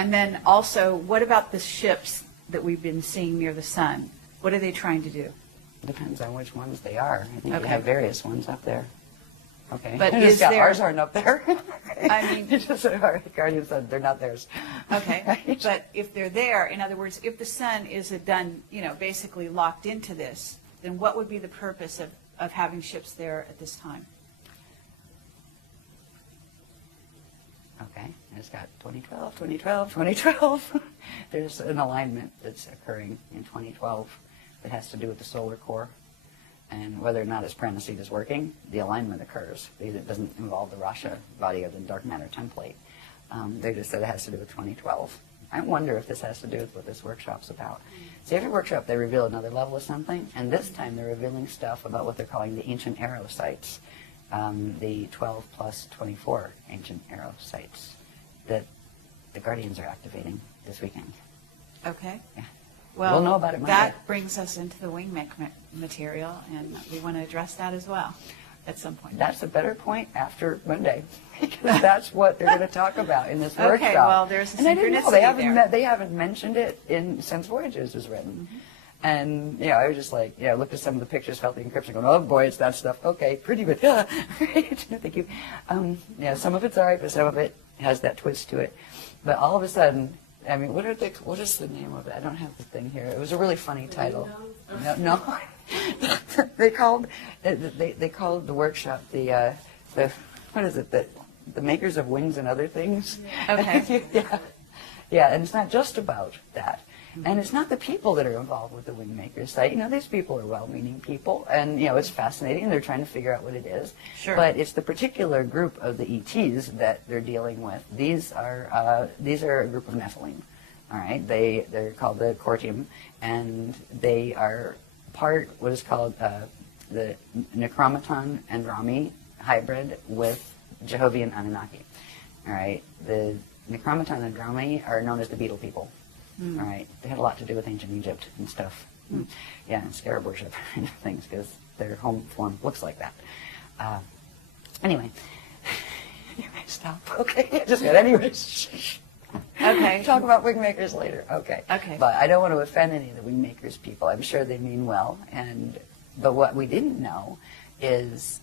And then also, what about the ships that we've been seeing near the sun? What are they trying to do? Depends on which ones they are. I think Okay. we have various ones up there. Okay. But I is just got, there- ours aren't up there. I mean- It's just our Guardians said they're not theirs. Okay, Right? but if they're there, in other words, if the sun is done, basically locked into this, then what would be the purpose of having ships there at this time? Okay, it's got 2012, 2012, 2012. There's an alignment that's occurring in 2012 that has to do with the solar core. And whether or not its planet is working, the alignment occurs. It doesn't involve the Rasha body or the dark matter template. They just said it has to do with 2012. I wonder if this has to do with what this workshop's about. See, every workshop they reveal another level of something, and this time they're revealing stuff about what they're calling the ancient arrow sites, the 12 plus 24 ancient arrow sites that the Guardians are activating this weekend. Okay. Yeah. Well, We'll know about it Monday. that brings us into the wing material, and we want to address that as well at some point. That's a better point after Monday, because that's what they're going to talk about in this workshop. Okay, well, there's a and I didn't know synchronicity there. they haven't mentioned it since Voyages was written. And I was just like, looked at some of the pictures, felt the encryption, going, oh boy, it's that stuff. Okay, pretty good. Right? Thank you. Some of it's all right, but some of it has that twist to it. But all of a sudden, I mean, what is the name of it? I don't have the thing here. It was a really funny title. No. they called the workshop the what is it? The makers of wings and other things. Okay. Yeah, and it's not just about that. And it's not the people that are involved with the wing makers site. These people are well-meaning people, and it's fascinating. They're trying to figure out what it is. Sure. But it's the particular group of the ETs that they're dealing with. These are a group of Nephilim. All right, they're called the Cortium, and they are part what is called the Necromaton Andromi hybrid with Jehovian Anunnaki. All right, the Necromaton Andromi are known as the Beetle people. All right, they had a lot to do with ancient Egypt and stuff. Yeah, and scarab worship and things, because their home form looks like that. Anyway, stop. Okay, just got anyways. Okay. Talk about wing makers later. Okay. Okay. But I don't want to offend any of the wing makers people. I'm sure they mean well. But what we didn't know is,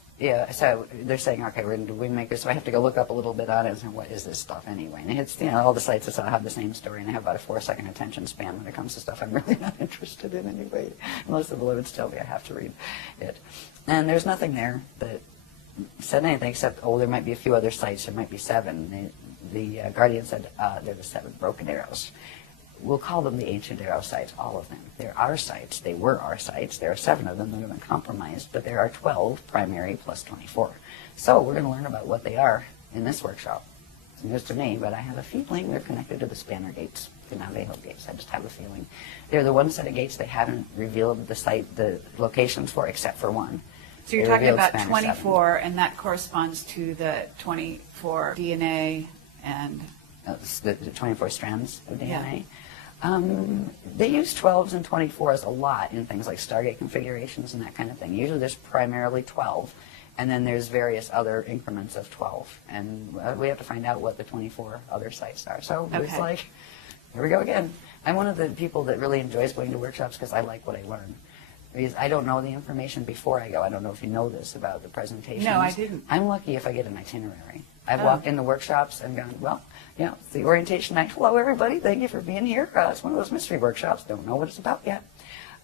so they're saying, okay, we're into wing makers, so I have to go look up a little bit on it and say, what is this stuff anyway? And it's, all the sites I saw have the same story, and I have about a 4-second attention span when it comes to stuff I'm really not interested in anyway. Most of the beloveds tell me I have to read it. And there's nothing there that said anything except, there might be a few other sites. There might be 7. The Guardian said they're the 7 broken arrows. We'll call them the ancient arrow sites, all of them. They're our sites. They were our sites. There are 7 of them that have been compromised, but there are 12 primary plus 24. So we're going to learn about what they are in this workshop. It's news to me, but I have a feeling they're connected to the Spanner gates, the Navajo gates. I just have a feeling. They're the one set of gates they haven't revealed the locations for, except for one. So you're They talking revealed about Spanner 24, and that corresponds to the 24 DNA and... 7. The 24 strands of DNA. Yeah. They use 12s and 24s a lot in things like Stargate configurations and that kind of thing. Usually there's primarily 12, and then there's various other increments of 12. And we have to find out what the 24 other sites are. So it's Okay. like, here we go again. I'm one of the people that really enjoys going to workshops because I like what I learn. Because I don't know the information before I go. I don't know if you know this about the presentations. No, I didn't. I'm lucky if I get an itinerary. I've walked in the workshops and gone, well, it's the orientation night. Hello, everybody. Thank you for being here. It's one of those mystery workshops. Don't know what it's about yet.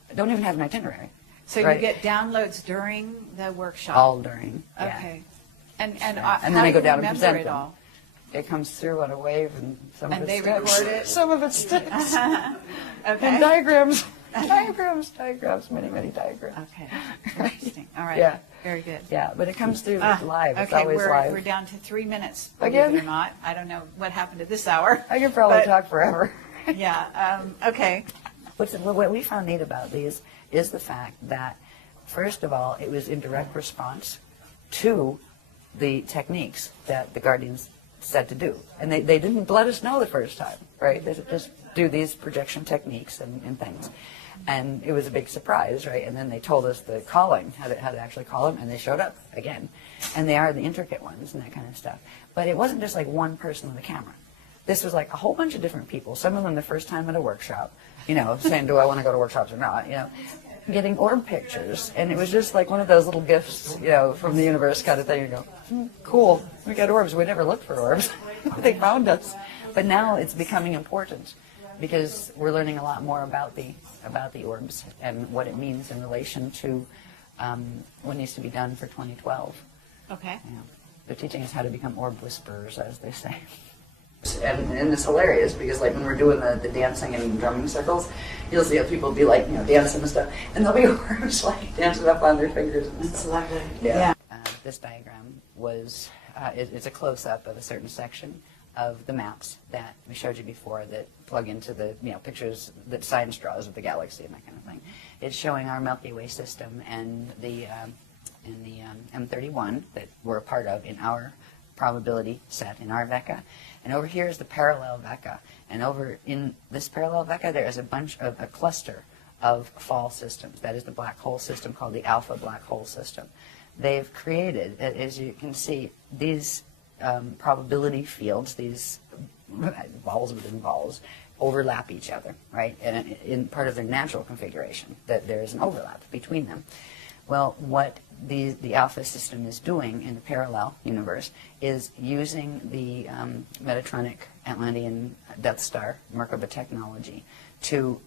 I don't even have an itinerary. So right? you get downloads during the workshop? All during. Yeah. Okay. And And how then I do go you down and remember present it them. all? It comes through on a wave, and some And of it they sticks. record it? Some of it sticks. Okay. And diagrams. diagrams, many diagrams. Okay. Interesting. All right. Yeah. Very good. Yeah, but it comes through live. It's Okay, always live. we're down to 3 minutes, believe Again? it or not. I don't know what happened to this hour. I could probably but- talk forever. Yeah. Okay. What we found neat about these is the fact that, first of all, it was in direct response to the techniques that the Guardians said to do. And they didn't let us know the first time, right? They just do these projection techniques and things. And it was a big surprise, right? And then they told us the calling, how to actually call them, and they showed up again. And they are the intricate ones and that kind of stuff. But it wasn't just like one person with a camera. this was like a whole bunch of different people, some of them the first time at a workshop, you know, saying, do I want to go to workshops or not, you know, getting orb pictures. And it was just like one of those little gifts, you know, from the universe kind of thing. You go, cool, we got orbs. We never looked for orbs. They found us. But now it's becoming important because we're learning a lot more about the orbs and what it means in relation to what needs to be done for 2012. Okay. Yeah. They're teaching us how to become orb whisperers, as they say. And it's hilarious because, like, when we're doing the dancing and drumming circles, you'll see people be like, you know, dancing and stuff, and there'll be orbs like dancing up on their fingers. That's lovely. Yeah. This diagram was it's a close-up of a certain section of the maps that we showed you before that plug into the, you know, pictures that science draws of the galaxy and that kind of thing. It's showing our Milky Way system and the M31 that we're a part of in our probability set in our Vecca. And over here is the parallel Vecca. And over in this parallel Vecca, there is a cluster of fall systems. That is the black hole system called the alpha black hole system. They've created, as you can see, these probability fields, these balls within balls, overlap each other, right? And in part of their natural configuration, that there is an overlap between them. Well, what the alpha system is doing in the parallel universe is using the Metatronic Atlantean Death Star Merkaba technology to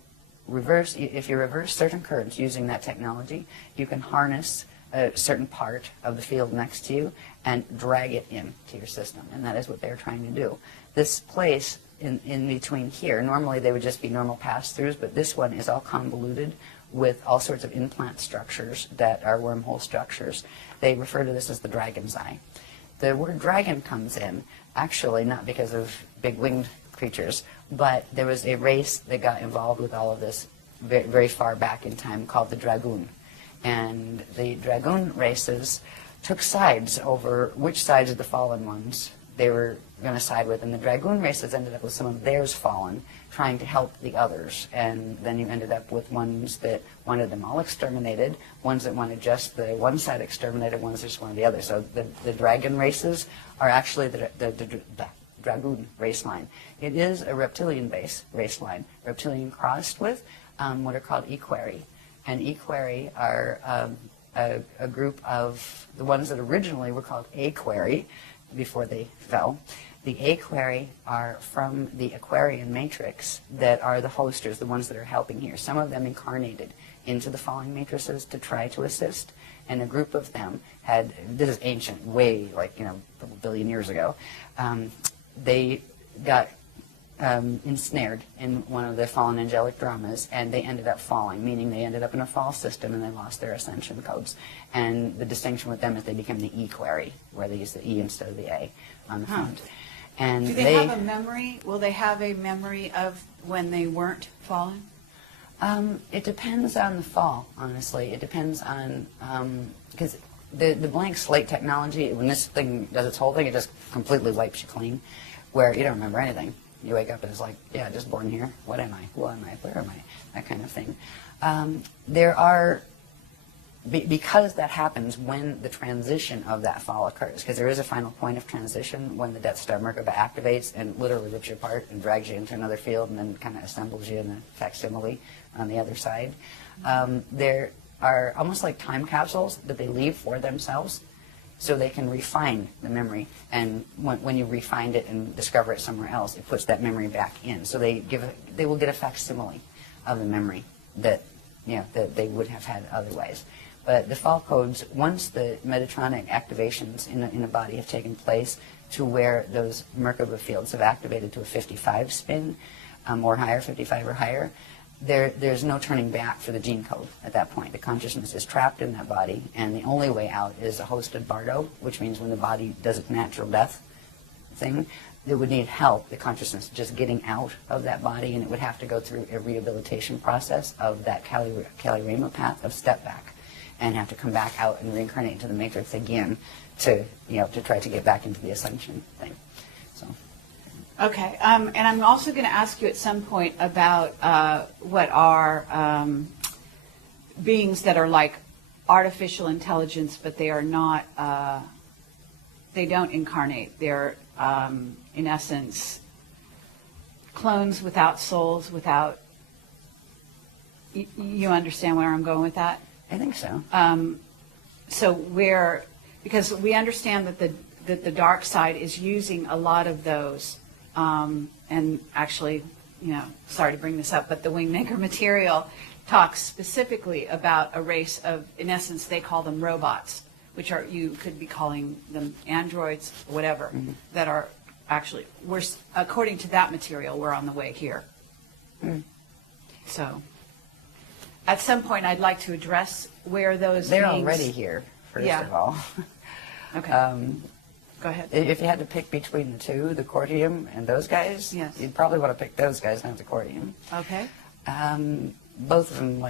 reverse, if you reverse certain currents using that technology, you can harness a certain part of the field next to you and drag it into your system. And that is what they're trying to do. This place in between here, normally they would just be normal pass-throughs, but this one is all convoluted with all sorts of implant structures that are wormhole structures. They refer to this as the dragon's eye. The word dragon comes in, actually not because of big winged creatures, but there was a race that got involved with all of this very, very far back in time called the Dragoon. And the Dragoon races took sides over which sides of the fallen ones they were going to side with. And the Dragoon races ended up with some of theirs fallen, trying to help the others. And then you ended up with ones that wanted them all exterminated, ones that wanted just the one side exterminated, ones that just wanted the other. So the dragon races are actually the Dragoon race line. It is a reptilian base race line, reptilian crossed with what are called Equerry. And Equerry are a group of the ones that originally were called Aquari before they fell. The Aquari are from the Aquarian matrix that are the hosters, the ones that are helping here. Some of them incarnated into the falling matrices to try to assist, and a group of them had, this is ancient, way like, you know, a couple billion years ago, they got ensnared in one of the fallen angelic dramas, and they ended up falling, meaning they ended up in a fall system and they lost their ascension codes. And the distinction with them is they became the Equerry, where they use the E instead of the A on the front. And do they have a memory? Will they have a memory of when they weren't fallen? It depends on the fall, honestly. It depends on, because the blank slate technology, when this thing does its whole thing, it just completely wipes you clean, where you don't remember anything. You wake up and it's like, yeah, just born here. What am I? Who am I? Where am I? That kind of thing. There are, because that happens when the transition of that fall occurs, because there is a final point of transition when the Death Star Merkaba activates and literally rips you apart and drags you into another field and then kind of assembles you in a facsimile on the other side. There are almost like time capsules that they leave for themselves, so they can refine the memory, and when you refine it and discover it somewhere else, it puts that memory back in. So they will get a facsimile of the memory that, you know, that they would have had otherwise. But the fall codes, once the Metatronic activations in a body have taken place to where those Merkaba fields have activated to a 55 spin or higher, 55 or higher, there's no turning back for the gene code at that point. The consciousness is trapped in that body, and the only way out is a hosted bardo, which means when the body does its natural death thing, it would need help, the consciousness, just getting out of that body, and it would have to go through a rehabilitation process of that Kali-Rama path of step back, and have to come back out and reincarnate into the matrix again to, you know, to try to get back into the ascension thing. So. Okay, and I'm also going to ask you at some point about what are beings that are like artificial intelligence, but they are not, they don't incarnate. They're, in essence, clones without souls, without, you understand where I'm going with that? I think so. So because we understand that the dark side is using a lot of those, and actually, sorry to bring this up, but the Wingmaker material talks specifically about a race of, in essence, they call them robots, which are, you could be calling them androids, whatever, that are actually, according to that material, we're on the way here. So, at some point, I'd like to address where those They're beings, already here, first Yeah. of all. Okay. Go ahead. If you had to pick between the two, the Cordium and those guys, Yes. you'd probably want to pick those guys, not the Cordium. Okay. Both of them,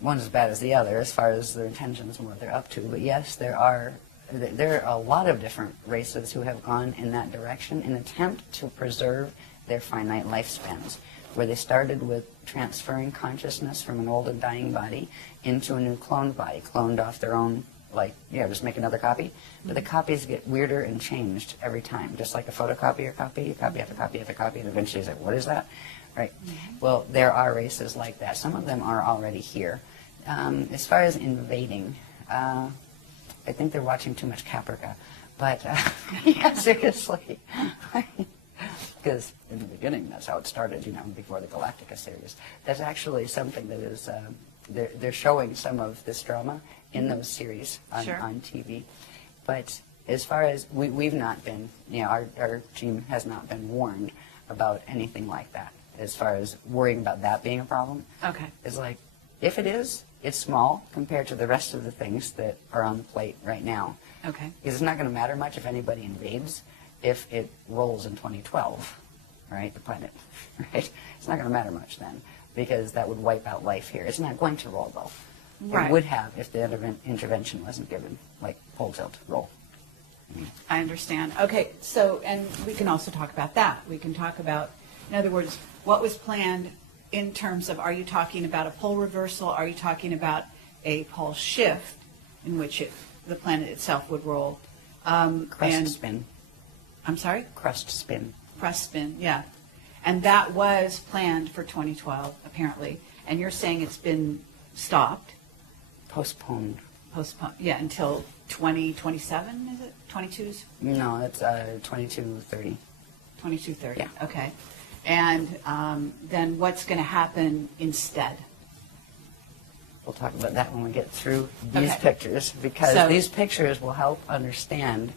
one's as bad as the other as far as their intentions and what they're up to. But yes, there are a lot of different races who have gone in that direction in an attempt to preserve their finite lifespans, where they started with transferring consciousness from an old and dying body into a new cloned body, cloned off their own, just make another copy. But the copies get weirder and changed every time, just like a photocopier copy, you copy after copy after copy, and eventually you say, what is that? Right. Well, there are races like that. Some of them are already here. As far as invading, I think they're watching too much Caprica. But, yeah, seriously. Because in the beginning, that's how it started, before the Galactica series. That's actually something that is, they're showing some of this drama in those series on TV. But as far as, we've not been, our team has not been warned about anything like that. As far as worrying about that being a problem. Okay. It's if it is, it's small compared to the rest of the things that are on the plate right now. Okay. Because it's not going to matter much if anybody invades if it rolls in 2012, right, the planet, right? It's not going to matter much then, because that would wipe out life here. It's not going to roll, though. Right. It would have if the intervention wasn't given, like pole tilt roll. I understand. Okay, so, and we can also talk about that. We can talk about, in other words, what was planned in terms of, are you talking about a pole reversal? Are you talking about a pole shift in which the planet itself would roll? Crust spin. I'm sorry? Crust spin. Crust spin, yeah. And that was planned for 2012, apparently. And you're saying it's been stopped? Postponed. Postponed, yeah, until 2027, is it? 22's? No, it's 2230. 2230, Yeah. okay. And then what's going to happen instead? We'll talk about that when we get through these Okay. pictures, because So- these pictures will help understand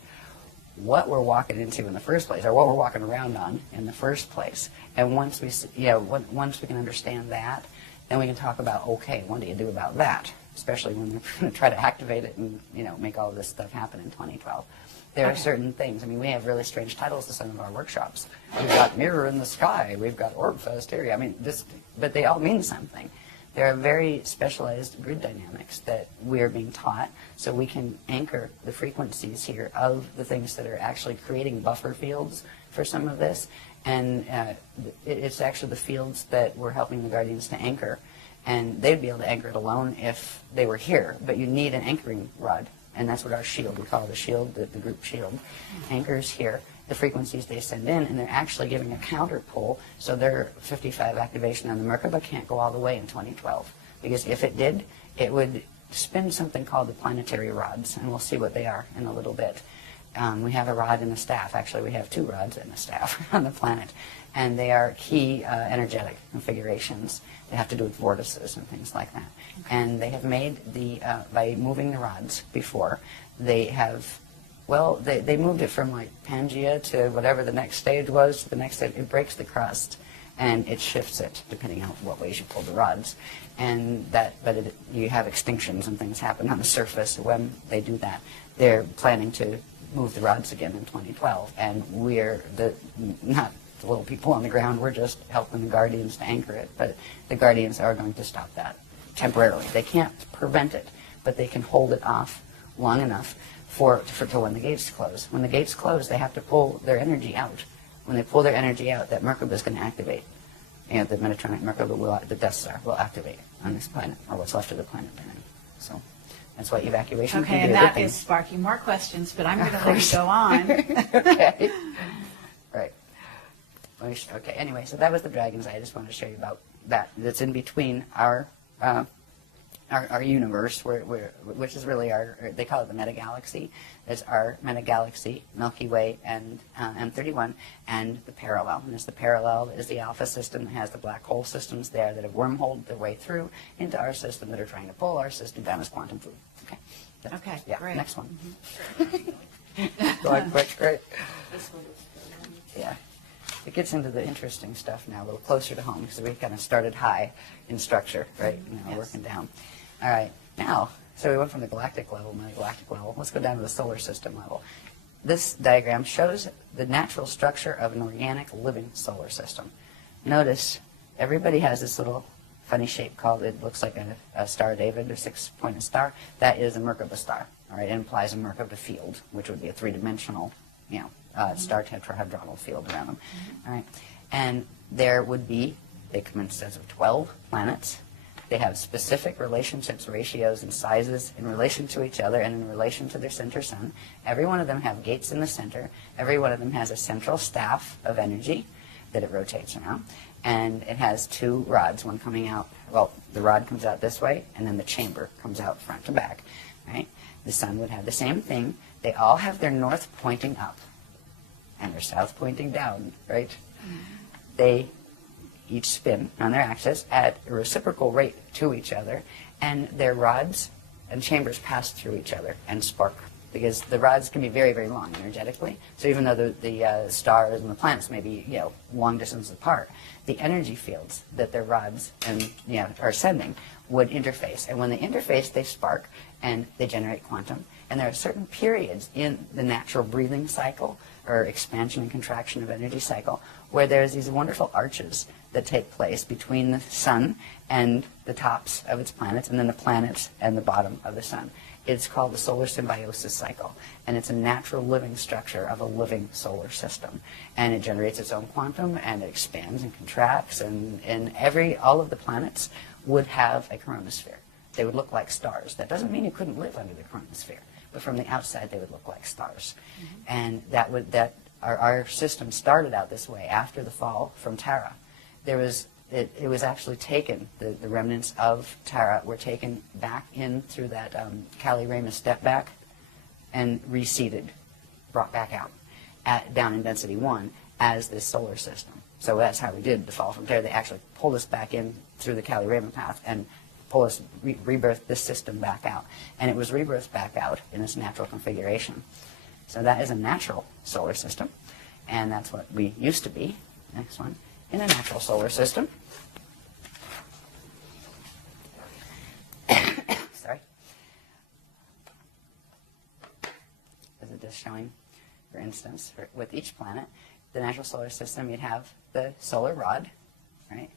what we're walking into in the first place, or what we're walking around on in the first place. And once we can understand that, then we can talk about, okay, what do you do about that? Especially when they're going to try to activate it and make all this stuff happen in 2012. There are certain things. I mean, we have really strange titles to some of our workshops. We've got Mirror in the Sky. We've got Orb Fest here. I mean, but they all mean something. There are very specialized grid dynamics that we are being taught, so we can anchor the frequencies here of the things that are actually creating buffer fields for some of this. And it's actually the fields that we're helping the Guardians to anchor. And they'd be able to anchor it alone if they were here, but you need an anchoring rod. And that's what our shield, we call it a shield, the group shield, anchors here the frequencies they send in, and they're actually giving a counter pull, so their 55 activation on the Merkaba can't go all the way in 2012. Because if it did, it would spin something called the planetary rods, and we'll see what they are in a little bit. We have a rod and a staff. Actually, we have two rods and a staff on the planet, and they are key energetic configurations. They have to do with vortices and things like that. Okay. And they have made by moving the rods before, they have, they moved it from like Pangea to whatever the next stage was, to the next stage. It breaks the crust, and it shifts it, depending on what ways you pull the rods. And you have extinctions and things happen on the surface when they do that. They're planning to move the rods again in 2012, and we're not the little people on the ground, we're just helping the Guardians to anchor it, but the Guardians are going to stop that temporarily. They can't prevent it, but they can hold it off long enough for when the gates close. When the gates close, they have to pull their energy out. When they pull their energy out, that Merkaba is going to activate. And the Metatronic Merkaba, the Death Star, will activate on this planet, or what's left of the planet by then. So that's why evacuation Okay, can be and a good that thing. is sparking more questions, but I'm going to let you go on. Okay. Right. Okay, anyway, so that was the dragons. I just wanted to show you about that. That's in between our universe, which is really they call it the metagalaxy. There's our metagalaxy, Milky Way, and M31, and the parallel. And the parallel is the alpha system that has the black hole systems there that have wormholed their way through into our system that are trying to pull our system down as quantum food. Okay. Okay, Yeah, great. next one. Going quick, great. Yeah. It gets into the interesting stuff now, a little closer to home, because we kind of started high in structure, right? Now Yes. working down. All right. Now, so we went from the galactic level, metagalactic level. Let's go down to the solar system level. This diagram shows the natural structure of an organic living solar system. Notice everybody has this little funny shape called, it looks like a Star of David, or six-pointed star. That is a Merkaba star. All right, it implies a Merkaba field, which would be a three-dimensional, star tetrahedronal field around them. All right, and there would be, they come in sets of 12 planets. They have specific relationships, ratios, and sizes in relation to each other and in relation to their center sun. Every one of them have gates in the center. Every one of them has a central staff of energy that it rotates around. And it has two rods, one coming out, well, the rod comes out this way, and then the chamber comes out front to back. Right? The sun would have the same thing. They all have their north pointing up and their south pointing down, right? They each spin on their axis at a reciprocal rate to each other, and their rods and chambers pass through each other and spark, because the rods can be very, very long energetically. So even though the stars and the planets may be long distance apart, the energy fields that their rods are sending would interface, and when they interface, they spark and they generate quantum. And there are certain periods in the natural breathing cycle, or expansion and contraction of energy cycle, where there's these wonderful arches that take place between the sun and the tops of its planets, and then the planets and the bottom of the sun. It's called the solar symbiosis cycle, and it's a natural living structure of a living solar system. And it generates its own quantum, and it expands and contracts, and all of the planets would have a chromosphere. They would look like stars. That doesn't mean you couldn't live under the chromosphere, but from the outside they would look like stars. And our system started out this way after the fall from Terra. It was actually taken, the remnants of Terra were taken back in through that Kali-Rama step back and reseeded, brought back out down in density 1 as this solar system. So that's how we did the fall from Terra. They actually pulled us back in through the Kali-Rama path and pull us, rebirth this system back out. And it was rebirthed back out in its natural configuration. So that is a natural solar system, and that's what we used to be. Next one. In a natural solar system. Sorry. This is just showing, for instance, with each planet, the natural solar system, you'd have the solar rod, right?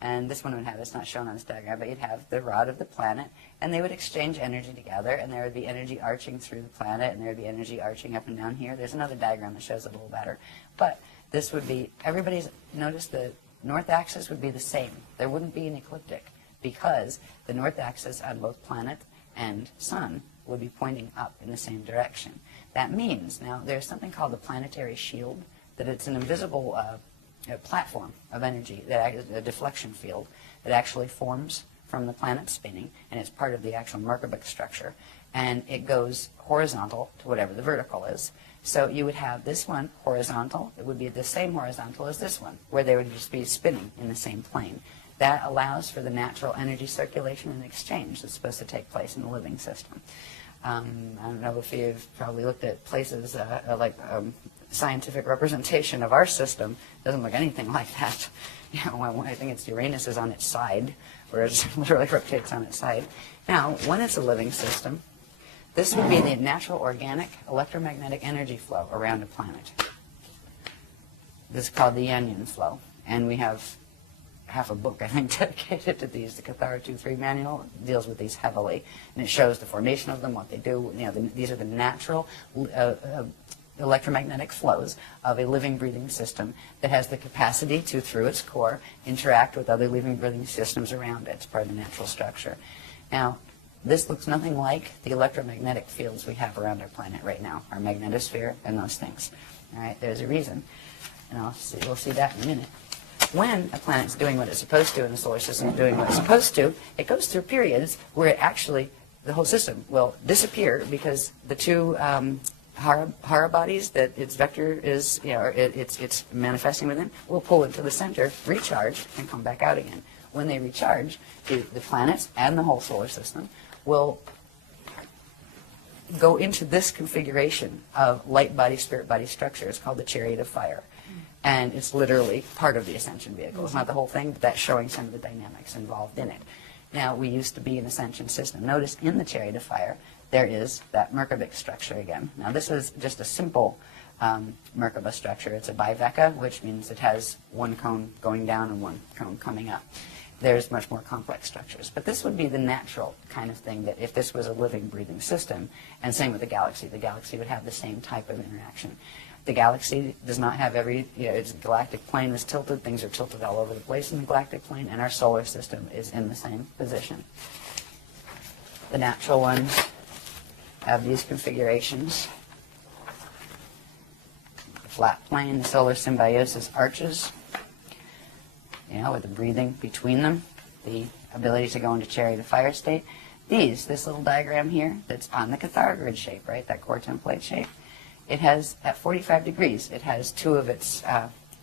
And this one would have, it's not shown on this diagram, but you'd have the rod of the planet, and they would exchange energy together, and there would be energy arching through the planet, and there would be energy arching up and down here. There's another diagram that shows it a little better. But this would be, notice the north axis would be the same. There wouldn't be an ecliptic, because the north axis on both planet and sun would be pointing up in the same direction. That means, now, there's something called the planetary shield, that it's an invisible platform of energy, that is a deflection field that actually forms from the planet spinning, and it's part of the actual Merkaba structure, and it goes horizontal to whatever the vertical is. So you would have this one horizontal. It would be the same horizontal as this one, where they would just be spinning in the same plane. That allows for the natural energy circulation and exchange that's supposed to take place in the living system. I don't know if you've probably looked at places scientific representation of our system. It doesn't look anything like that. I think it's Uranus is on its side, where it literally rotates on its side. Now, when it's a living system, this would be the natural organic electromagnetic energy flow around a planet. This is called the Yanyan flow, and we have half a book, I think, dedicated to these. The Cathara 2-3 manual deals with these heavily, and it shows the formation of them, what they do. These are the natural electromagnetic flows of a living, breathing system that has the capacity to, through its core, interact with other living, breathing systems around it. It's part of the natural structure. Now, this looks nothing like the electromagnetic fields we have around our planet right now, our magnetosphere and those things. All right, there's a reason. And we'll see that in a minute. When a planet's doing what it's supposed to and the solar system is doing what it's supposed to, it goes through periods where it actually, the whole system will disappear because the two Hara bodies that its vector is, it's manifesting within, will pull into the center, recharge, and come back out again. When they recharge, the planets and the whole solar system will go into this configuration of light body, spirit body structure. It's called the chariot of fire. And it's literally part of the ascension vehicle. It's not the whole thing, but that's showing some of the dynamics involved in it. Now, we used to be an ascension system. Notice in the chariot of fire, there is that Merkabah structure again. Now, this is just a simple Merkabah structure. It's a biveka, which means it has one cone going down and one cone coming up. There's much more complex structures. But this would be the natural kind of thing that if this was a living, breathing system, and same with the galaxy would have the same type of interaction. The galaxy does not have its galactic plane is tilted. Things are tilted all over the place in the galactic plane, and our solar system is in the same position. The natural ones have these configurations. The flat plane, the solar symbiosis arches, with the breathing between them, the ability to go into chariot of fire state. This little diagram here that's on the Cathar grid shape, right, that core template shape, it has, at 45 degrees, it has two of its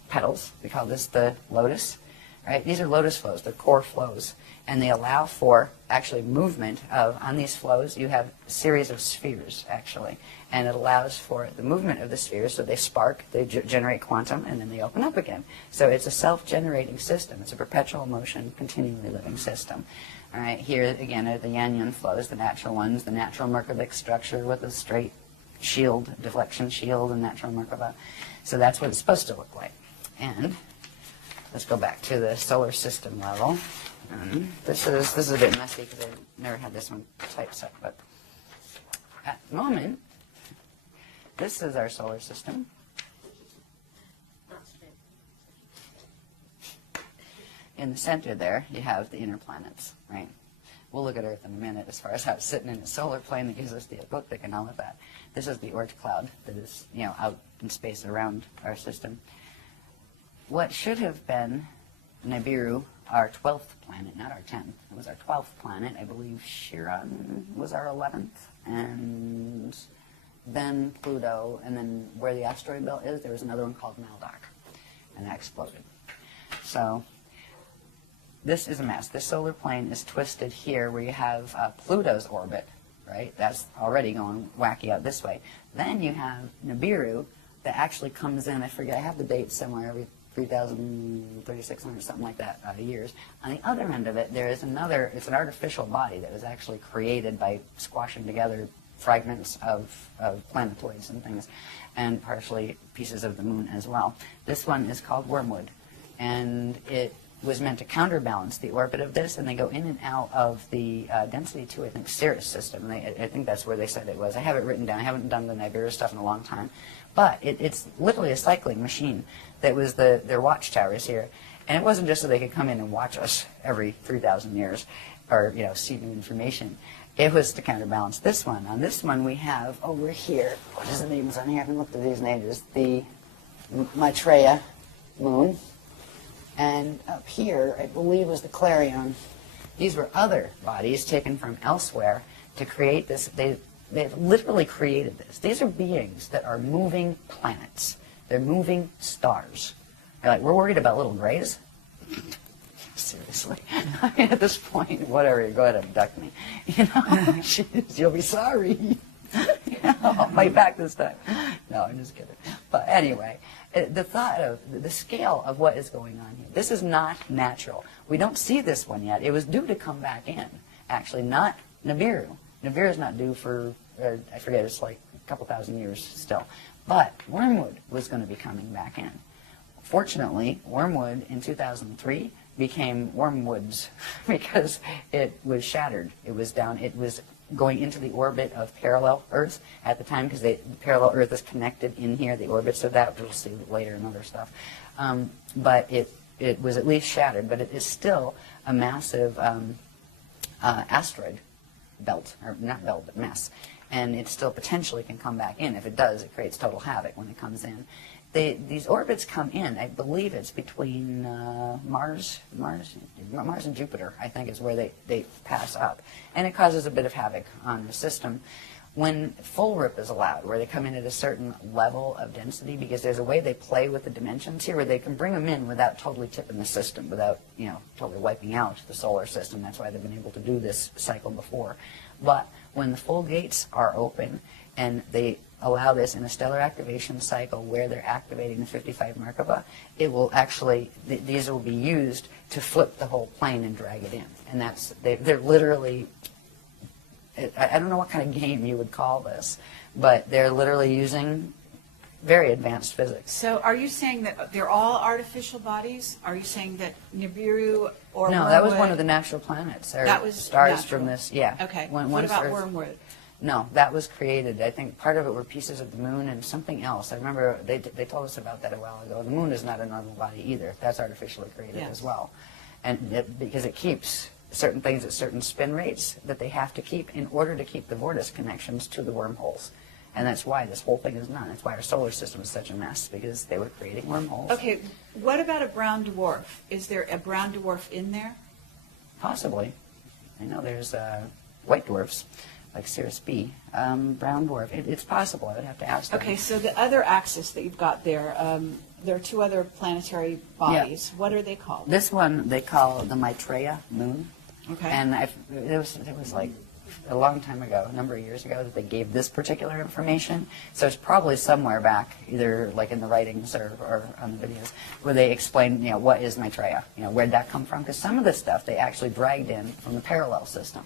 petals. We call this the lotus, right? These are lotus flows, they're core flows, and they allow for actually movement of, on these flows, you have a series of spheres, actually, and it allows for the movement of the spheres, so they spark, they generate quantum, and then they open up again. So it's a self-generating system. It's a perpetual motion, continually living system. All right, here again are the Yanyan flows, the natural ones, the natural Merkabah structure with a straight shield, deflection shield, and natural Merkabah. So that's what it's supposed to look like. And let's go back to the solar system level. This is a bit messy because I never had this one typeset, but at the moment, this is our solar system. In the center there, you have the inner planets, right? We'll look at Earth in a minute as far as how it's sitting in a solar plane that gives us the ecliptic and all of that. This is the Oort cloud that is, out in space around our system. What should have been Nibiru, our 12th planet, not our 10th. It was our 12th planet. I believe Chiron was our 11th. And then Pluto, and then where the asteroid belt is, there was another one called Maldoc, and that exploded. So this is a mess. This solar plane is twisted here where you have Pluto's orbit, right? That's already going wacky out this way. Then you have Nibiru that actually comes in, I forget, I have the date somewhere, every 3,000, 3,600, something like that, years. On the other end of it, there is another, it's an artificial body that was actually created by squashing together fragments of planetoids and things, and partially pieces of the moon as well. This one is called Wormwood, and it was meant to counterbalance the orbit of this, and they go in and out of the density 2, I think, Sirius system. I think that's where they said it was. I have it written down. I haven't done the Nibiru stuff in a long time. But it's literally a cycling machine that was their watchtowers here. And it wasn't just so they could come in and watch us every 3,000 years or, see new information. It was to counterbalance this one. On this one, we have over here, what is the names on here? I haven't looked at these names. The Maitreya moon. And up here, I believe, was the Clarion. These were other bodies taken from elsewhere to create this. They've literally created this. These are beings that are moving planets. They're moving stars. They're like, we're worried about little grays? Seriously. I mean, at this point, whatever, go ahead and abduct me. Jeez, you'll be sorry. I'll fight back this time. No, I'm just kidding. But anyway, the thought of the scale of what is going on here, this is not natural. We don't see this one yet. It was due to come back in, actually, not Nibiru. Nibiru is not due for, I forget, it's like a couple thousand years still. But Wormwood was going to be coming back in. Fortunately, Wormwood in 2003 became Wormwoods because it was shattered. It was down, it was going into the orbit of parallel Earth at the time, because the parallel Earth is connected in here, the orbits of that, we'll see later in other stuff. But it was at least shattered, but it is still a massive asteroid belt, or not belt, but mass. And it still potentially can come back in. If it does, it creates total havoc when it comes in. these orbits come in. I believe it's between Mars and Jupiter, I think, is where they pass up. And it causes a bit of havoc on the system. When full rip is allowed, where they come in at a certain level of density, because there's a way they play with the dimensions here where they can bring them in without totally tipping the system, without, totally wiping out the solar system. That's why they've been able to do this cycle before. But when the full gates are open and they allow this in a stellar activation cycle where they're activating the 55 Merkaba, it will actually, these will be used to flip the whole plane and drag it in. And they're literally, I don't know what kind of game you would call this, but they're literally using very advanced physics. So are you saying that they're all artificial bodies? Are you saying that Nibiru or No, Wormwood? that was one of the natural planets. That was stars natural. from this, yeah. Okay. When- What once about Earth- Wormwood? No, that was created. I think part of it were pieces of the moon and something else. I remember they told us about that a while ago. The moon is not a normal body either. That's artificially created Yes. as well. And because it keeps certain things at certain spin rates that they have to keep in order to keep the vortex connections to the wormholes. And that's why this whole thing is done. That's why our solar system is such a mess, because they were creating wormholes. Okay, what about a brown dwarf? Is there a brown dwarf in there? Possibly. I know there's white dwarfs, like Cirrus B. Brown dwarf. It's possible. I would have to ask them. Okay, so the other axis that you've got there are two other planetary bodies. What are they called? This one they call the Maitreya moon. Okay. And it was like a long time ago, a number of years ago, that they gave this particular information. So it's probably somewhere back, either like in the writings or on the videos, where they explain, what is Maitreya, where'd that come from? Because some of this stuff they actually dragged in from the parallel system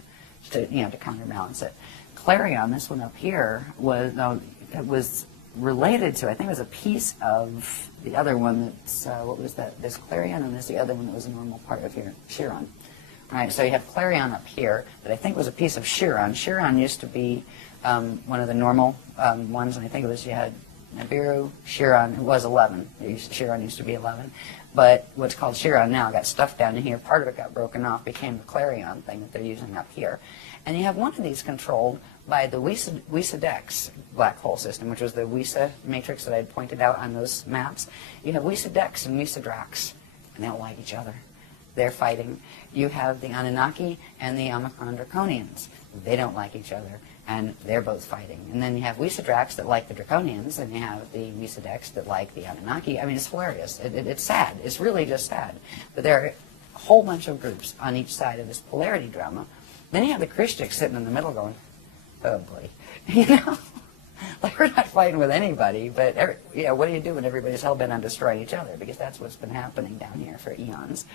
to counterbalance it. Clarion, this one up here, it was related to, I think it was a piece of the other one that's, what was that? There's Clarion and there's the other one that was a normal part of here, Chiron. Right, so you have Clarion up here that I think was a piece of Chiron. Chiron used to be one of the normal ones, and I think you had Nibiru, Chiron. It was 11. Chiron used to be 11. But what's called Chiron now got stuffed down in here. Part of it got broken off, became the Clarion thing that they're using up here. And you have one of these controlled by the Wiesa-Dex black hole system, which was the Wiesa matrix that I had pointed out on those maps. You have Wiesa-Dex and Wiesa-Drax, and they don't like each other. They're fighting. You have the Anunnaki and the Omicron Draconians. They don't like each other, and they're both fighting. And then you have Wiesa-Drax that like the Draconians, and you have the Wiesa-Dex that like the Anunnaki. I mean, it's hilarious. It's sad. It's really just sad. But there are a whole bunch of groups on each side of this polarity drama. Then you have the Christics sitting in the middle going, oh boy, like we're not fighting with anybody, but what do you do when everybody's hell-bent on destroying each other? Because that's what's been happening down here for eons.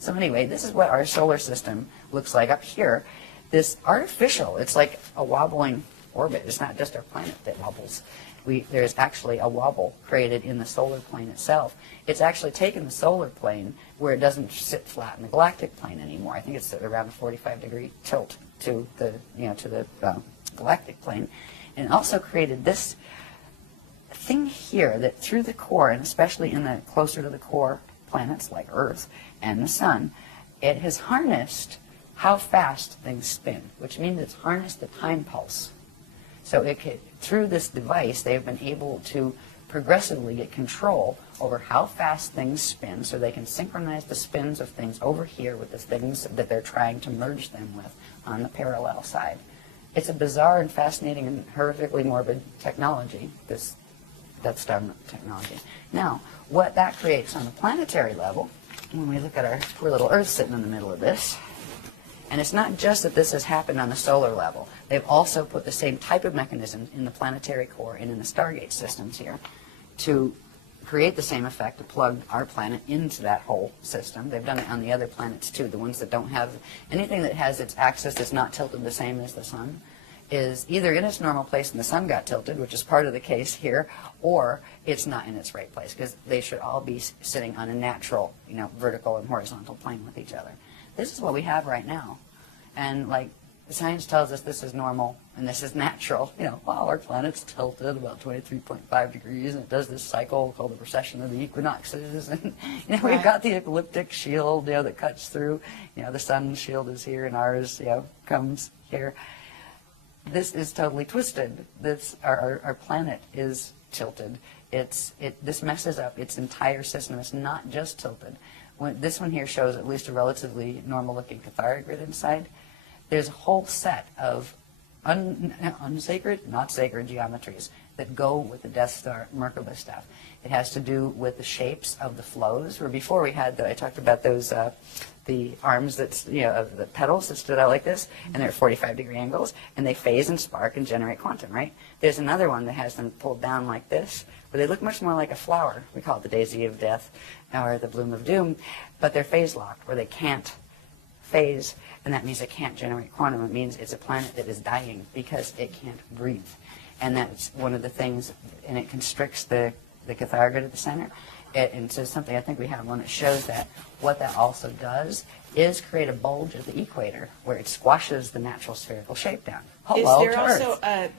So anyway, this is what our solar system looks like up here. This artificial, it's like a wobbling orbit. It's not just our planet that wobbles. There's actually a wobble created in the solar plane itself. It's actually taken the solar plane where it doesn't sit flat in the galactic plane anymore. I think it's around a 45-degree tilt to the galactic plane, and also created this thing here that through the core, and especially in the closer to the core planets like Earth and the Sun, it has harnessed how fast things spin, which means it's harnessed the time pulse. So through this device, they've been able to progressively get control over how fast things spin, so they can synchronize the spins of things over here with the things that they're trying to merge them with on the parallel side. It's a bizarre and fascinating and horrifically morbid technology, that's done technology. Now, what that creates on the planetary level, when we look at our poor little Earth sitting in the middle of this, and it's not just that this has happened on the solar level. They've also put the same type of mechanism in the planetary core and in the Stargate systems here to create the same effect, to plug our planet into that whole system. They've done it on the other planets too. The ones that don't have anything that has its axis that's not tilted the same as the sun is either in its normal place and the sun got tilted, which is part of the case here, or it's not in its right place, because they should all be sitting on a natural, vertical and horizontal plane with each other. This is what we have right now. And science tells us this is normal and this is natural. Wow, our planet's tilted about 23.5 degrees, and it does this cycle called the precession of the equinoxes. And, we've got the ecliptic shield, that cuts through. The sun's shield is here and ours, comes here. This is totally twisted. Our planet is tilted. this messes up its entire system. It's not just tilted. This one here shows at least a relatively normal-looking cathara grid inside. There's a whole set of unsacred, not sacred geometries that go with the Death Star Merkaba stuff. It has to do with the shapes of the flows. Where before we had I talked about those the arms of the petals that stood out like this, and they're at 45-degree angles, and they phase and spark and generate quantum, right? There's another one that has them pulled down like this, where they look much more like a flower. We call it the daisy of death or the bloom of doom, but they're phase locked, where they can't phase, and that means it can't generate quantum. It means it's a planet that is dying because it can't breathe. And that's one of the things, and it constricts the cathara grid at the center. And so something, I think we have one that shows that. What that also does is create a bulge at the equator where it squashes the natural spherical shape down. Hello to Earth.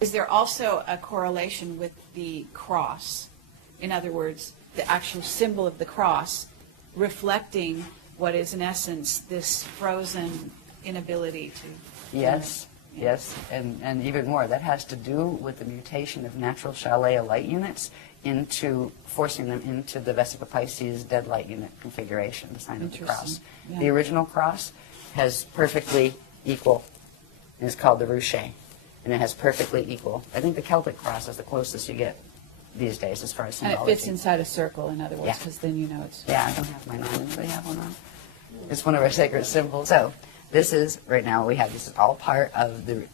Is there also a correlation with the cross? In other words, the actual symbol of the cross reflecting what is in essence this frozen inability to... Yes, and even more. That has to do with the mutation of natural Shalea light units into forcing them into the Vesica Pisces dead light unit configuration, the sign of the cross. Yeah. The original cross has perfectly equal, and it's called the ruche, and it has perfectly equal. I think the Celtic cross is the closest you get these days as far as symbology. And it fits inside a circle, in other words, because then you know it's... Yeah, I don't have mine on. Anybody have one on? It's one of our sacred symbols. So this is, right now, we have, this is all part of the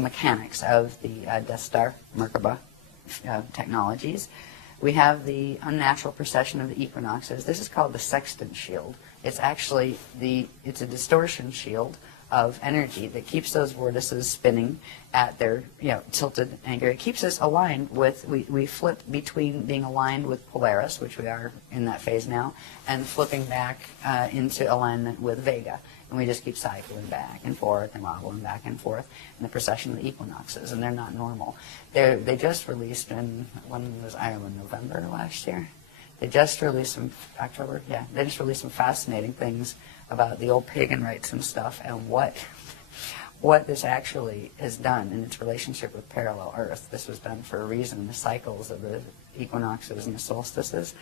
mechanics of the Death Star Merkaba technologies. We have the unnatural precession of the equinoxes. This is called the sextant shield. It's actually it's a distortion shield of energy that keeps those vortices spinning at their tilted angle. It keeps us aligned with, we flip between being aligned with Polaris, which we are in that phase now, and flipping back into alignment with Vega. And we just keep cycling back and forth and wobbling back and forth in the precession of the equinoxes, and they're not normal. They just released when was Ireland, November last year? They just released some, October, yeah, they just released some fascinating things about the old pagan rites and stuff, and what this actually has done in its relationship with parallel Earth. This was done for a reason. The cycles of the equinoxes and the solstices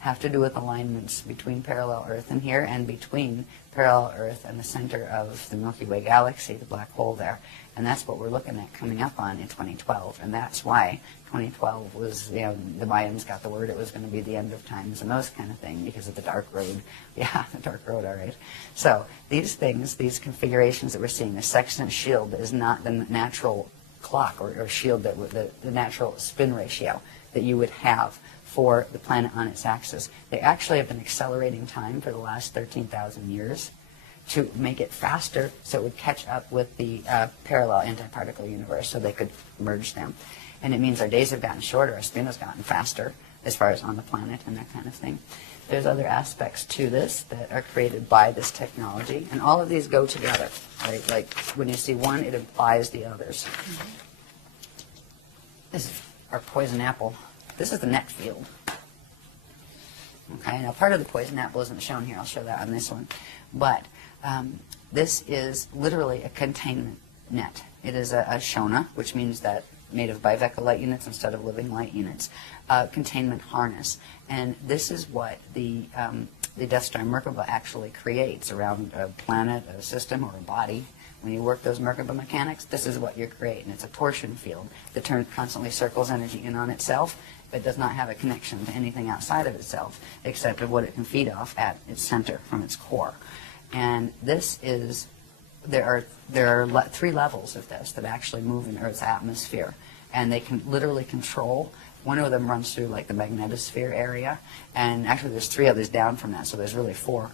have to do with alignments between parallel Earth and here, and between parallel Earth and the center of the Milky Way galaxy, the black hole there. And that's what we're looking at coming up on in 2012. And that's why 2012 was, the Mayans got the word it was going to be the end of times and those kind of things because of the dark road. Yeah, the dark road, all right. So these things, these configurations that we're seeing, the sextant shield is not the natural clock or shield, the natural spin ratio that you would have for the planet on its axis. They actually have been accelerating time for the last 13,000 years to make it faster so it would catch up with the parallel antiparticle universe so they could merge them. And it means our days have gotten shorter, our spin has gotten faster as far as on the planet and that kind of thing. There's other aspects to this that are created by this technology, and all of these go together, right? Like when you see one, it implies the others. Mm-hmm. This is our poison apple. This is the net field. Okay, now part of the poison apple isn't shown here. I'll show that on this one. But this is literally a containment net. It is a Shona, which means that made of biveca light units instead of living light units, containment harness. And this is what the Death Star Merkaba actually creates around a planet, a system, or a body. When you work those Merkaba mechanics, this is what you're creating. It's a torsion field that constantly circles energy in on itself, but does not have a connection to anything outside of itself, except of what it can feed off at its center from its core. And this is, there are 3 levels of this that actually move in Earth's atmosphere, and they can literally control. One of them runs through like the magnetosphere area, and actually there's 3 others down from that, so there's really four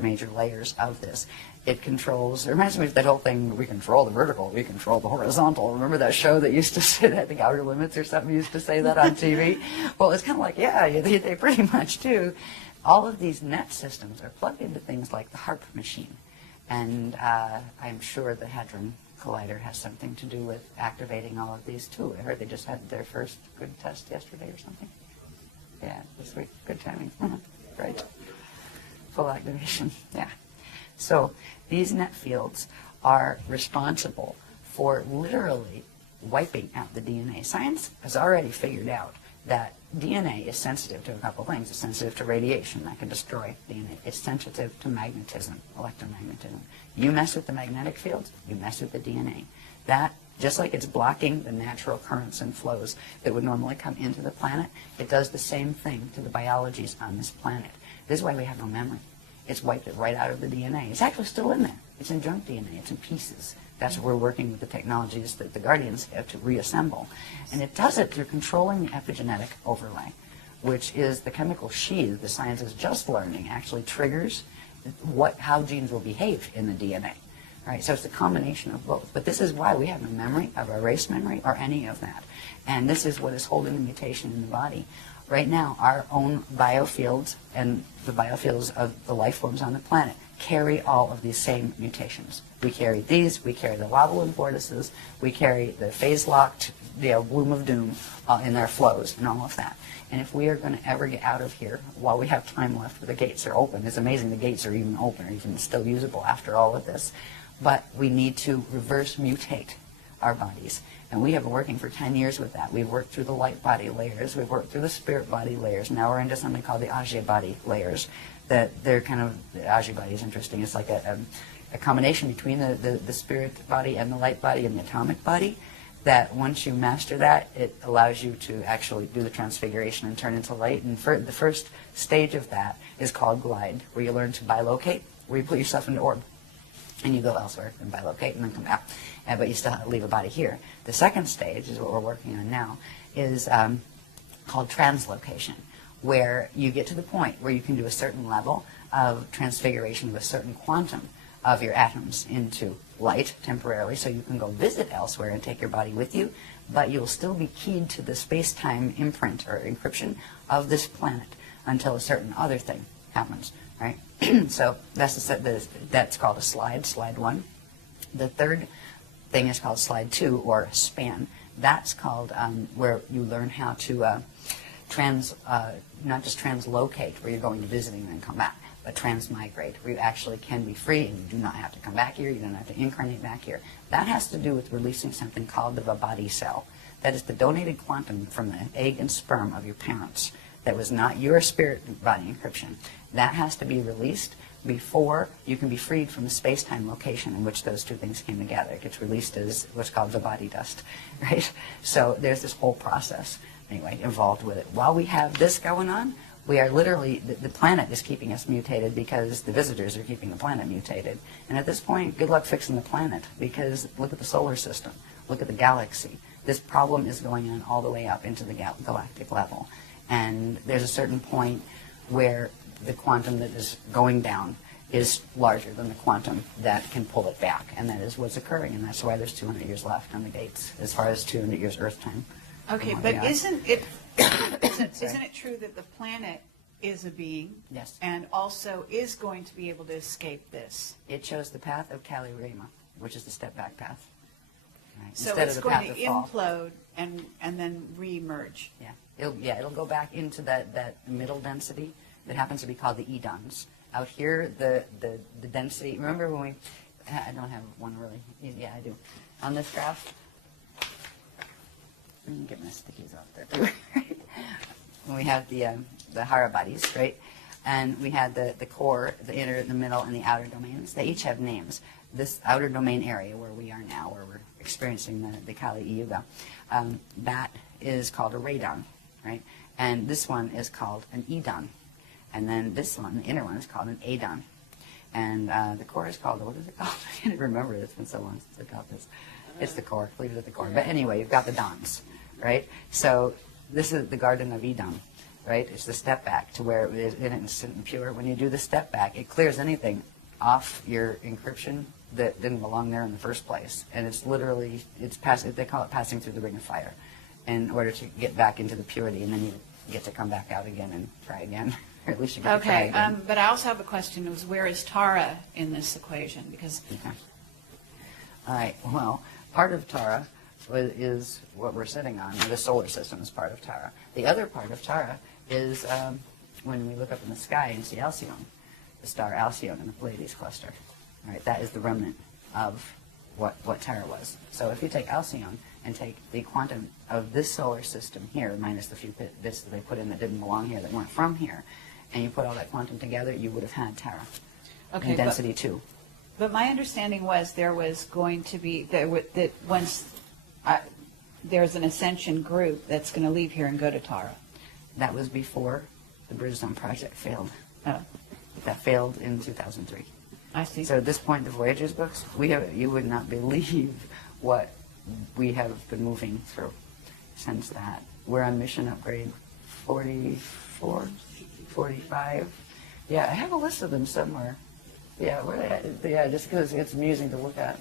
major layers of this. It controls, it reminds me of that whole thing, we control the vertical, we control the horizontal. Remember that show that used to say, I think Outer Limits or something used to say that on TV? Well, it's kind of like, yeah, they pretty much do. All of these net systems are plugged into things like the HARP machine. And I'm sure the Hadron Collider has something to do with activating all of these too. I heard they just had their first good test yesterday or something. Yeah, this week. Good timing. Right. Full activation. Yeah. So these net fields are responsible for literally wiping out the DNA. Science has already figured out that DNA is sensitive to a couple things. It's sensitive to radiation that can destroy DNA. It's sensitive to magnetism, electromagnetism. You mess with the magnetic fields, you mess with the DNA. That, just like it's blocking the natural currents and flows that would normally come into the planet, it does the same thing to the biologies on this planet. This is why we have no memory. It's wiped it right out of the DNA. It's actually still in there. It's in junk DNA. It's in pieces. That's what we're working with the technologies that the Guardians have to reassemble. And it does it through controlling the epigenetic overlay, which is the chemical sheath the science is just learning actually triggers how genes will behave in the DNA. Right? So it's a combination of both. But this is why we have no memory of our race memory or any of that. And this is what is holding the mutation in the body. Right now, our own biofields and the biofields of the life forms on the planet carry all of these same mutations. We carry these, we carry the wobble and vortices, we carry the phase-locked bloom of doom in their flows and all of that. And if we are going to ever get out of here while we have time left where the gates are open, it's amazing the gates are even open, even still usable after all of this, but we need to reverse mutate our bodies. And we have been working for 10 years with that. We've worked through the light body layers. We've worked through the spirit body layers. Now we're into something called the E'Asha body layers. That they're kind of, the E'Asha body is interesting. It's like a combination between the spirit body and the light body and the atomic body, that once you master that, it allows you to actually do the transfiguration and turn into light. And the first stage of that is called glide, where you learn to bilocate, where you put yourself into orb. And you go elsewhere and bilocate and then come back. But you still leave a body here. The second stage is what we're working on now, is called translocation, where you get to the point where you can do a certain level of transfiguration of a certain quantum of your atoms into light temporarily, so you can go visit elsewhere and take your body with you, but you'll still be keyed to the space-time imprint or encryption of this planet until a certain other thing happens, right? So that's called a slide 1. The third thing is called slide 2, or span. That's called where you learn how to not just translocate, where you're going to visiting and then come back, but transmigrate, where you actually can be free and you do not have to come back here, you don't have to incarnate back here. That has to do with releasing something called the Vibhati cell. That is the donated quantum from the egg and sperm of your parents. That was not your spirit body encryption. That has to be released before you can be freed from the space-time location in which those two things came together. It gets released as what's called Vibhati dust, right? So there's this whole process, anyway, involved with it. While we have this going on, we are literally, the planet is keeping us mutated because the visitors are keeping the planet mutated. And at this point, good luck fixing the planet, because look at the solar system, look at the galaxy. This problem is going on all the way up into the galactic level. And there's a certain point where the quantum that is going down is larger than the quantum that can pull it back. And that is what's occurring, and that's why there's 200 years left on the gates, as far as 200 years Earth time. Okay, but isn't it true that the planet is a being? Yes. And also is going to be able to escape this? It chose the path of Kali Rama, which is the step-back path. Right? So Instead it's of the going path to of fall. implode and then re-emerge. Yeah. It'll go back into that middle density that happens to be called the edons. Out here, the density, remember when we, I don't have one really, yeah, I do. On this graph, let me get my stickies off there too. When we have the Hara bodies, right? And we had the core, the inner, the middle, and the outer domains. They each have names. This outer domain area where we are now, where we're experiencing the Kali Yuga, that is called a radon, right? And this one is called an edon. And then this one, the inner one, is called an adon. And the core is called, what is it called? I can't even remember. It's been so long since I got this. It's the core. Leave it at the core. But anyway, you've got the dons, right? So this is the Garden of Eden, right? It's the step back to where it is innocent and pure. When you do the step back, it clears anything off your encryption that didn't belong there in the first place. And it's literally, they call it passing through the ring of fire in order to get back into the purity, and then you get to come back out again and try again. Or at least you get to try again. But I also have a question, was where is Tara in this equation? Because okay. All right, well, part of Tara is what we're sitting on. The solar system is part of Tara. The other part of Tara is when we look up in the sky and see Alcyone, the star Alcyone in the Pleiades cluster. Right, that is the remnant of what Terra was. So if you take Alcyon and take the quantum of this solar system here, minus the few bits that they put in that didn't belong here, that weren't from here, and you put all that quantum together, you would have had Terra. Okay, in density 2. But my understanding was there was going to be, that once there's an ascension group that's going to leave here and go to Tara. That was before the Bridgestone project failed. Oh, That failed in 2003. I see. So at this point, the Voyagers books, you would not believe what we have been moving through since that. We're on mission upgrade 44, 45. Yeah, I have a list of them somewhere. Yeah, where they at? Yeah, just because it's amusing to look at.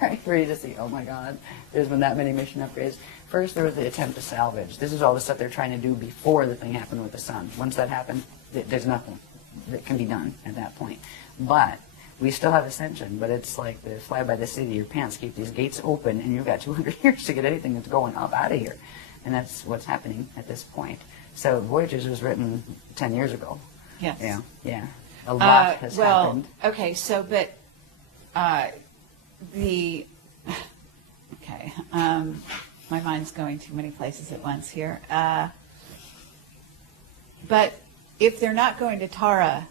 Right, where you just see, oh my God, there's been that many mission upgrades. First, there was the attempt to salvage. This is all the stuff they're trying to do before the thing happened with the sun. Once that happened, there's nothing that can be done at that point. But we still have ascension, but it's like the fly by the seat of your pants. Keep these gates open, and you've got 200 years to get anything that's going up out of here. And that's what's happening at this point. So Voyagers was written 10 years ago. Yes. Yeah. A lot has happened. Okay, so, but okay, my mind's going too many places at once here. But if they're not going to Tara,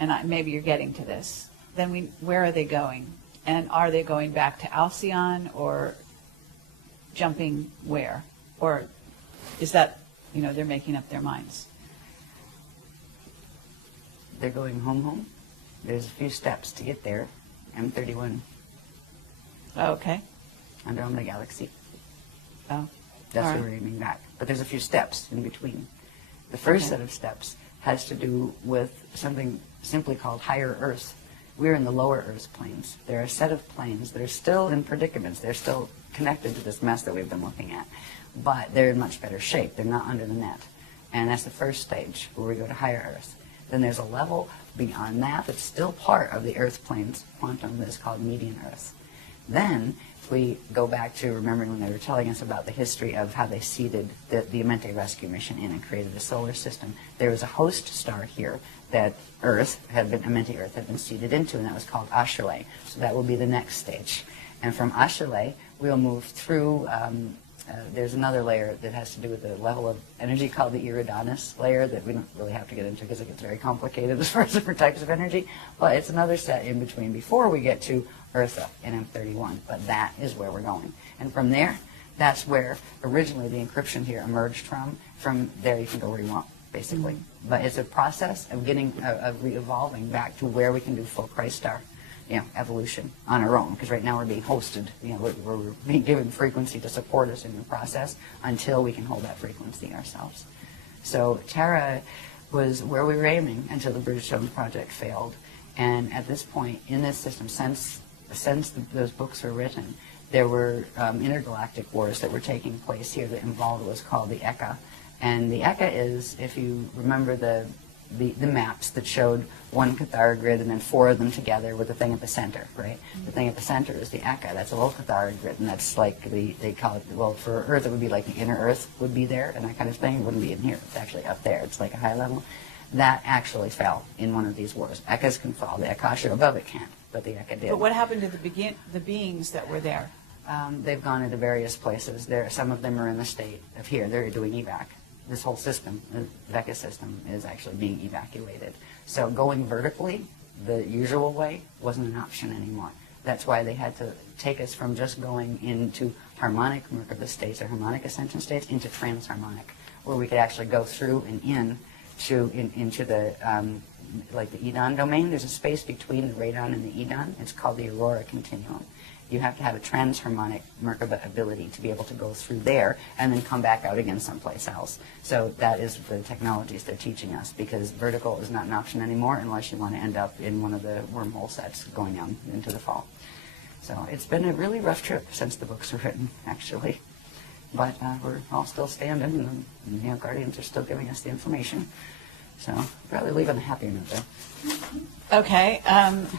and maybe you're getting to this, then where are they going? And are they going back to Alcyon or jumping where? Or is that, they're making up their minds? They're going home. There's a few steps to get there. M31. Okay. Andromeda Galaxy. Oh. That's all where right. we're aiming back. But there's a few steps in between. The first set of steps has to do with something simply called higher Earth. We're in the lower Earth planes. There are a set of planes that are still in predicaments. They're still connected to this mess that we've been looking at. But they're in much better shape. They're not under the net. And that's the first stage, where we go to higher Earth. Then there's a level beyond that that's still part of the Earth plane's quantum that's called median Earth. Then we go back to remembering when they were telling us about the history of how they seeded the Amenti rescue mission in and created a solar system. There was a host star here that Amenti Earth had been seeded into, and that was called Ashayana. So that will be the next stage. And from Ashayana, we'll move through, there's another layer that has to do with the level of energy called the Iridanus layer that we don't really have to get into because it gets very complicated as far as different types of energy. But it's another set in between before we get to Eartha in M31. But that is where we're going. And from there, that's where originally the encryption here emerged from. From there, you can go where you want, basically. But it's a process of re-evolving back to where we can do full Christ star evolution on our own, because right now we're being hosted, we're being given frequency to support us in the process until we can hold that frequency ourselves. So Terra was where we were aiming until the Bridgestone project failed. And at this point in this system, since those books were written, there were intergalactic wars that were taking place here that involved what's called the E'Asha. And the E'Asha is, if you remember the maps that showed one Cathara grid and then 4 of them together with the thing at the center, right? Mm-hmm. The thing at the center is the E'Asha. That's a low Cathara grid, and that's like they call it, well, for Earth it would be like the inner Earth would be there and that kind of thing. It wouldn't be in here. It's actually up there. It's like a high level. That actually fell in one of these wars. E'Ashas can fall. The Akasha above it can't, but the E'Asha did. But what happened to the beings that were there? They've gone into various places. Some of them are in the state of here. They're doing evac. This whole system, the Vecca system, is actually being evacuated. So going vertically, the usual way, wasn't an option anymore. That's why they had to take us from just going into harmonic Merkaba states or harmonic ascension states into transharmonic, where we could actually go through and into the like the Edon domain. There's a space between the radon and the Edon. It's called the Aurora Continuum. You have to have a transharmonic Merkaba ability to be able to go through there and then come back out again someplace else. So that is the technologies they're teaching us, because vertical is not an option anymore unless you want to end up in one of the wormhole sets going down into the fall. So it's been a really rough trip since the books were written, actually. But we're all still standing, and the Guardians are still giving us the information. So probably leave on a happy note, though. Okay.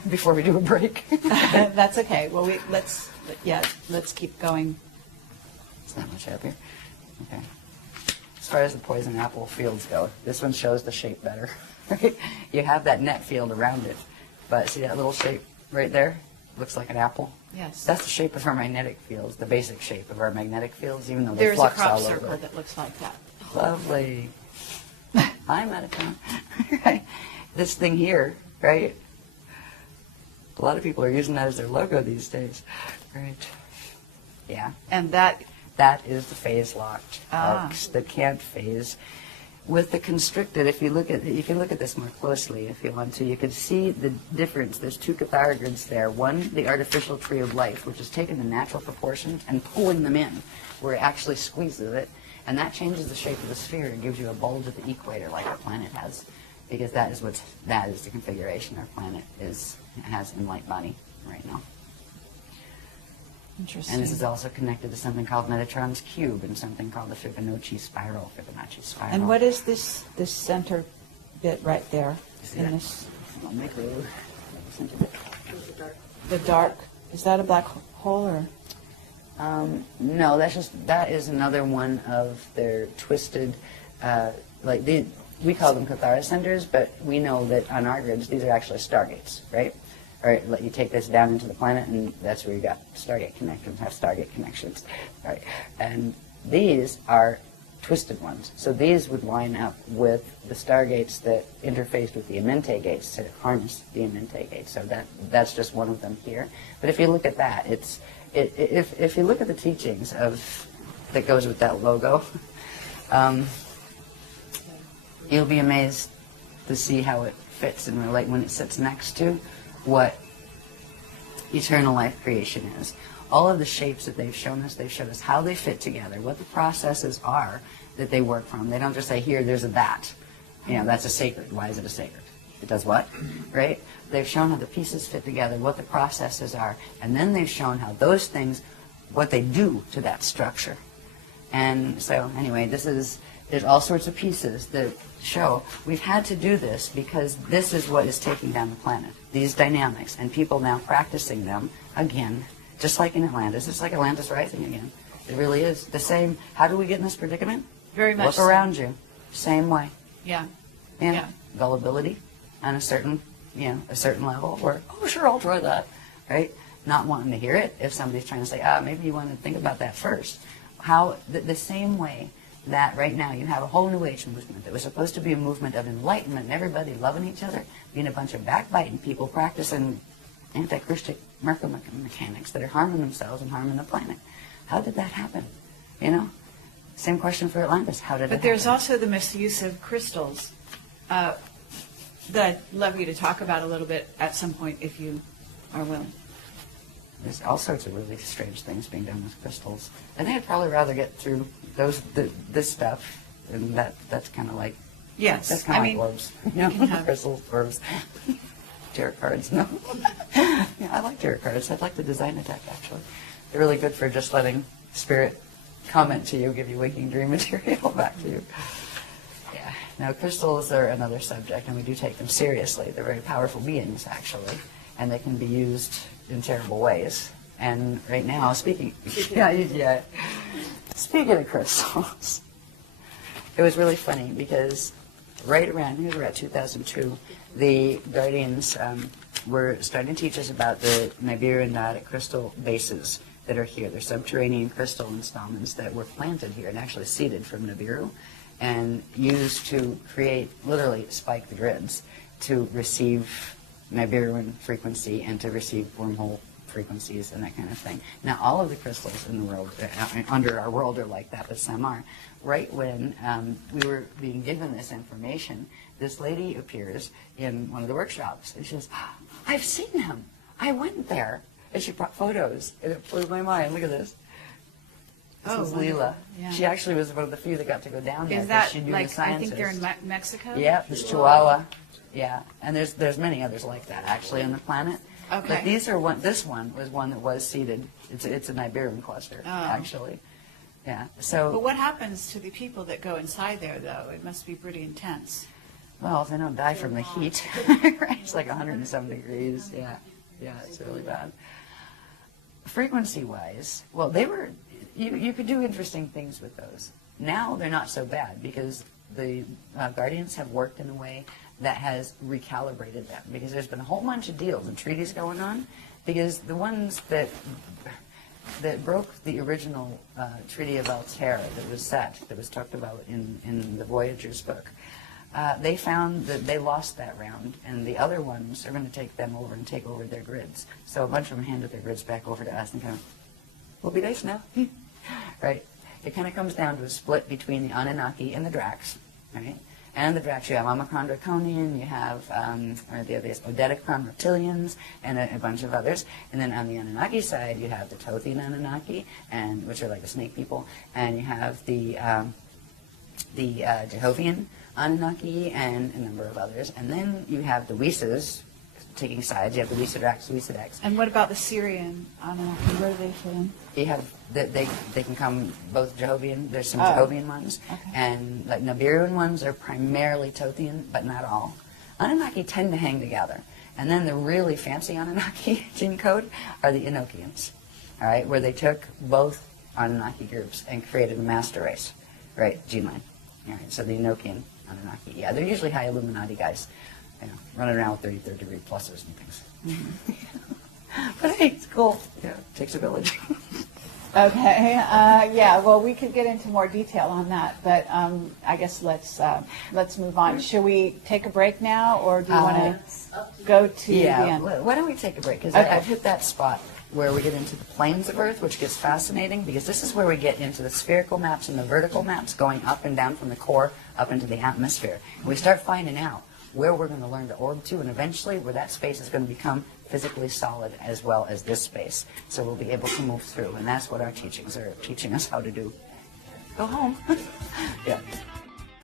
Before we do a break. That's okay. Well, let's keep going. It's not much happier. Okay. As far as the poison apple fields go, this one shows the shape better. Right? You have that net field around it, but see that little shape right there? looks like an apple. Yes. That's the shape of our magnetic fields, the basic shape of our magnetic fields, even though they There's a flux crop all circle over. that looks like that. Lovely. I'm out of town. Right? This thing here, right? A lot of people are using that as their logo these days. Right. Yeah. And that, That is the phase-locked Ah. arcs that can't phase. With the constricted, if you can look at this more closely if you want to, you can see the difference. There's two catharogrids there. One, the artificial tree of life, which is taking the natural proportions and pulling them in, where it actually squeezes it, and that changes the shape of the sphere and gives you a bulge at the equator like our planet has, because that is the configuration our planet has in light body right now. interesting. And this is also connected to something called Metatron's cube and something called the Fibonacci spiral. And what is this center bit right there? See In that? this, I'll make the dark, is that a black hole or? No, that is another one of their twisted, we call them Cathara centers, but we know that on our grids these are actually stargates, right? Or let you take this down into the planet, and that's where you got Stargate connections, right? And these are twisted ones. So these would line up with the stargates that interfaced with the Amenti gates to harness the Amenti gates. So that's just one of them here. But if you look at that, if you look at the teachings that goes with that logo, you'll be amazed to see how it fits and relate when it sits next to what eternal life creation is. All of the shapes that they've showed us how they fit together, what the processes are that they work from. They don't just say, here, there's a that. That's a sacred. Why is it a sacred? It does what? Right? They've shown how the pieces fit together, what the processes are, and then they've shown how those things, what they do to that structure. And so, anyway, there's all sorts of pieces that show we've had to do this because this is what is taking down the planet, these dynamics, and people now practicing them again, just like in Atlantis. It's like Atlantis rising again. It really is the same. How do we get in this predicament? Very much Look so. around you. Same way. Yeah. Yeah. Gullibility on a certain level, where, oh, sure, I'll try that, right? Not wanting to hear it if somebody's trying to say, maybe you want to think about that first. How, the same way that right now you have a whole New Age movement that was supposed to be a movement of enlightenment and everybody loving each other, being a bunch of backbiting people practicing anti-Christian mechanics that are harming themselves and harming the planet. How did that happen? Same question for Atlantis. How did it happen? But there's also the misuse of crystals that I'd love you to talk about a little bit at some point if you are willing. There's all sorts of really strange things being done with crystals. I think I'd probably rather get through this stuff, and that's kind of like, Yes. that's kind of like orbs. can have- Crystals, orbs, tarot cards, no. Yeah, I like tarot cards. I'd like the design deck, actually. They're really good for just letting spirit comment to you, give you waking dream material back to you. Yeah. Now, crystals are another subject, and we do take them seriously. They're very powerful beings, actually, and they can be used in terrible ways. And right now, speaking of crystals, it was really funny because right around, I think it was around 2002, the Guardians were starting to teach us about the Nibiru and Nadic crystal bases that are here. They're subterranean crystal installments that were planted here and actually seeded from Nibiru and used to create, literally spike the grids to receive Nibiruan frequency and to receive wormhole frequencies and that kind of thing. Now, all of the crystals in the world, under our world, are like that, but some are. Right when we were being given this information, this lady appears in one of the workshops, and she says, I've seen him. I went there. And she brought photos, and it blew my mind. Look at this. This is Leela. Yeah. She actually was one of the few that got to go down there. Is 'cause that she knew the like, I think scientists. they're in Mexico? Yeah, there's Chihuahua. Yeah, and there's many others like that actually on the planet. Okay. But these are one. This one was one that was seeded. It's a Nibiruan cluster actually. Yeah. So. But what happens to the people that go inside there, though? It must be pretty intense. Well, if they don't die from the heat, right? It's like 107 degrees. Yeah, it's really bad. Frequency-wise, well, they were. You could do interesting things with those. Now they're not so bad because the Guardians have worked in a way that has recalibrated them, because there's been a whole bunch of deals and treaties going on, because the ones that broke the original Treaty of Altair that was talked about in the Voyagers book, they found that they lost that round, and the other ones are going to take them over and take over their grids. So a bunch of them handed their grids back over to us and kind of, we'll be nice now, right? It kind of comes down to a split between the Anunnaki and the Dracs, right? And the Dracs, you have Omicron Draconian, you have the Odedicron Reptilians, and a bunch of others. And then on the Anunnaki side, you have the Tothian Anunnaki, which are like the snake people, and you have the Jehovian Anunnaki and a number of others. And then you have the Wisas taking sides. You have the Wisadraks, Wisadaks. And what about the Syrian Anunnaki? Where do they fit in? You have they can come both Jehovian. There's some Oh. Jehovian ones, Okay. and like Nibiruan ones are primarily Tothian, but not all. Anunnaki tend to hang together, and then the really fancy Anunnaki gene code are the Enochians, all right, where they took both Anunnaki groups and created a master race, right, gene line. All right, so the Enochian Anunnaki, yeah, they're usually high Illuminati guys, running around with 33rd degree pluses and things. But hey, it's cool. Yeah, it takes a village. Okay, yeah, well, we could get into more detail on that, but I guess let's move on. Should we take a break now, or do you want to go to the end? Why don't we take a break? Because Okay. I've hit that spot where we get into the planes of Earth, which gets fascinating, because this is where we get into the spherical maps and the vertical maps going up and down from the core up into the atmosphere. And we start finding out where we're going to learn to orb to, and eventually where that space is going to become physically solid as well as this space. So we'll be able to move through, and that's what our teachings are teaching us how to do. Go home. Yeah.